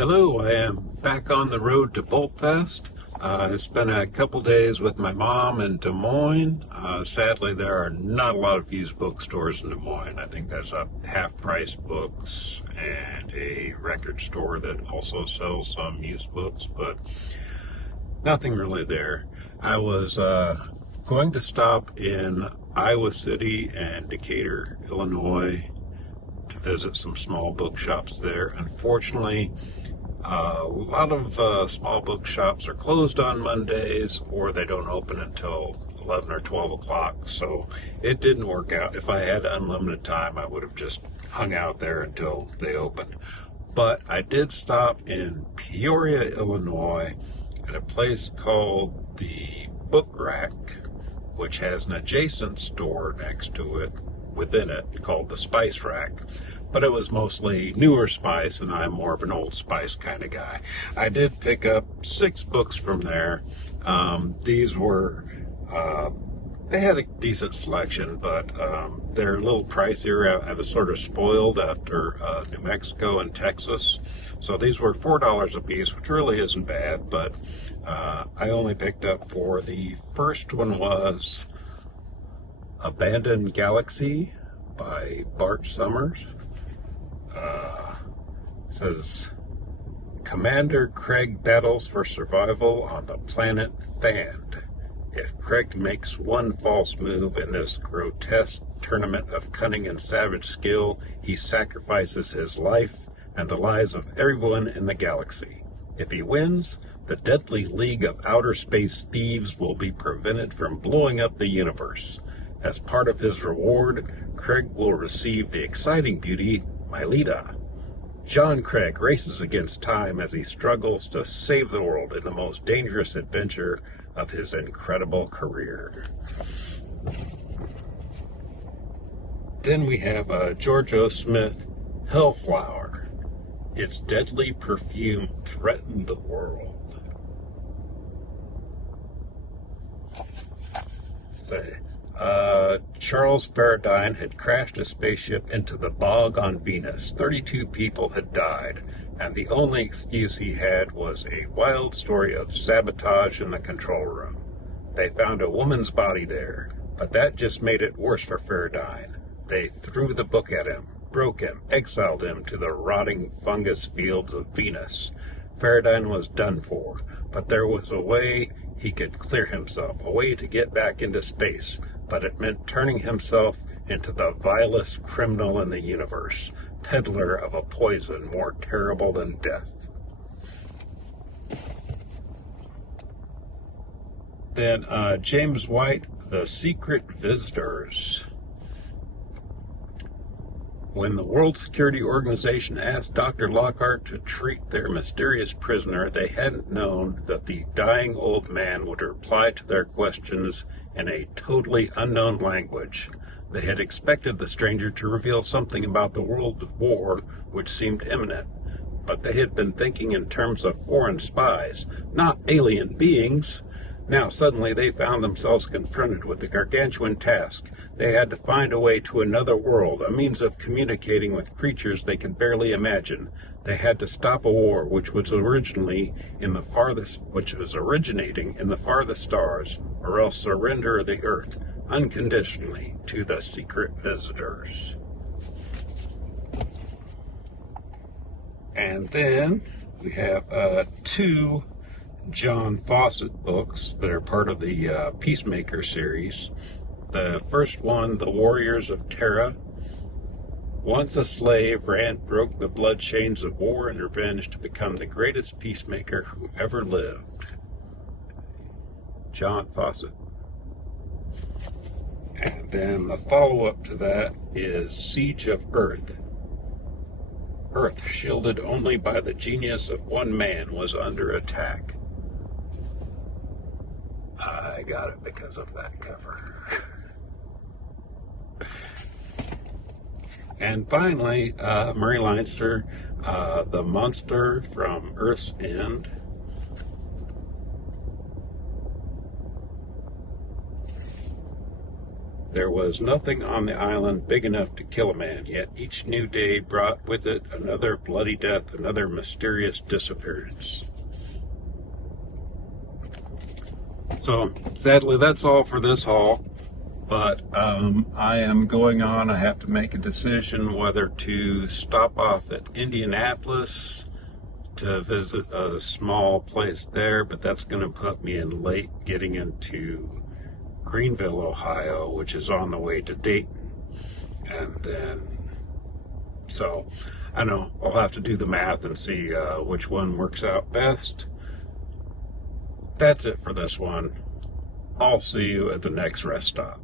Hello, I am back on the road to PulpFest. I spent a couple days with my mom in Des Moines. Sadly, there are not a lot of used bookstores in Des Moines. I think there's a half-price books and a record store that also sells some used books, but nothing really there. I was going to stop in Iowa City and Decatur, Illinois, to visit some small bookshops there. Unfortunately, a lot of small bookshops are closed on Mondays, or they don't open until 11 or 12 o'clock, so it didn't work out. If I had unlimited time, I would have just hung out there until they opened. But I did stop in Peoria, Illinois, at a place called the Book Rack, which has an adjacent store next to it, within it, called the Spice Rack. But it was mostly newer spice, and I'm more of an old spice kind of guy. I did pick up 6 books from there. These were, they had a decent selection, but they're a little pricier. I was sort of spoiled after New Mexico and Texas. So these were $4 a piece, which really isn't bad, but I only picked up 4. The first one was Abandoned Galaxy by Bart Summers. Says, Commander Craig battles for survival on the planet Thand. If Craig makes one false move in this grotesque tournament of cunning and savage skill, he sacrifices his life and the lives of everyone in the galaxy. If he wins, the deadly league of outer space thieves will be prevented from blowing up the universe. As part of his reward, Craig will receive the exciting beauty, Myleta. John Craig races against time as he struggles to save the world in the most dangerous adventure of his incredible career. Then we have George O. Smith, Hellflower. Its deadly perfume threatened the world. Charles Faradine had crashed a spaceship into the bog on Venus. 32 people had died, and the only excuse he had was a wild story of sabotage in the control room. They found a woman's body there, but that just made it worse for Faradine. They threw the book at him, broke him, exiled him to the rotting fungus fields of Venus. Faradine was done for, but there was a way he could clear himself, a way to get back into space, but it meant turning himself into the vilest criminal in the universe, peddler of a poison more terrible than death. Then James White, The Secret Visitors. When the World Security Organization asked Dr. Lockhart to treat their mysterious prisoner, they hadn't known that the dying old man would reply to their questions in a totally unknown language. They had expected the stranger to reveal something about the world war, which seemed imminent, but they had been thinking in terms of foreign spies, not alien beings. Now suddenly they found themselves confronted with a gargantuan task. They had to find a way to another world, a means of communicating with creatures they could barely imagine. They had to stop a war which was originating in the farthest stars, or else surrender the earth unconditionally to the secret visitors. And then we have 2 John Fawcett books that are part of the Peacemaker series. The first one, The Warriors of Terra. Once a slave, Rand broke the blood chains of war and revenge to become the greatest peacemaker who ever lived. John Fawcett. And then the follow-up to that is Siege of Earth. Earth, shielded only by the genius of one man, was under attack. I got it because of that cover. And finally, Murray Leinster, The Monster from Earth's End. There was nothing on the island big enough to kill a man, yet each new day brought with it another bloody death, another mysterious disappearance. So, sadly, that's all for this haul. But I am going on. I have to make a decision whether to stop off at Indianapolis to visit a small place there, but that's going to put me in late getting into Greenville, Ohio, which is on the way to Dayton. And then, so, I know, I'll have to do the math and see which one works out best. That's it for this one. I'll see you at the next rest stop.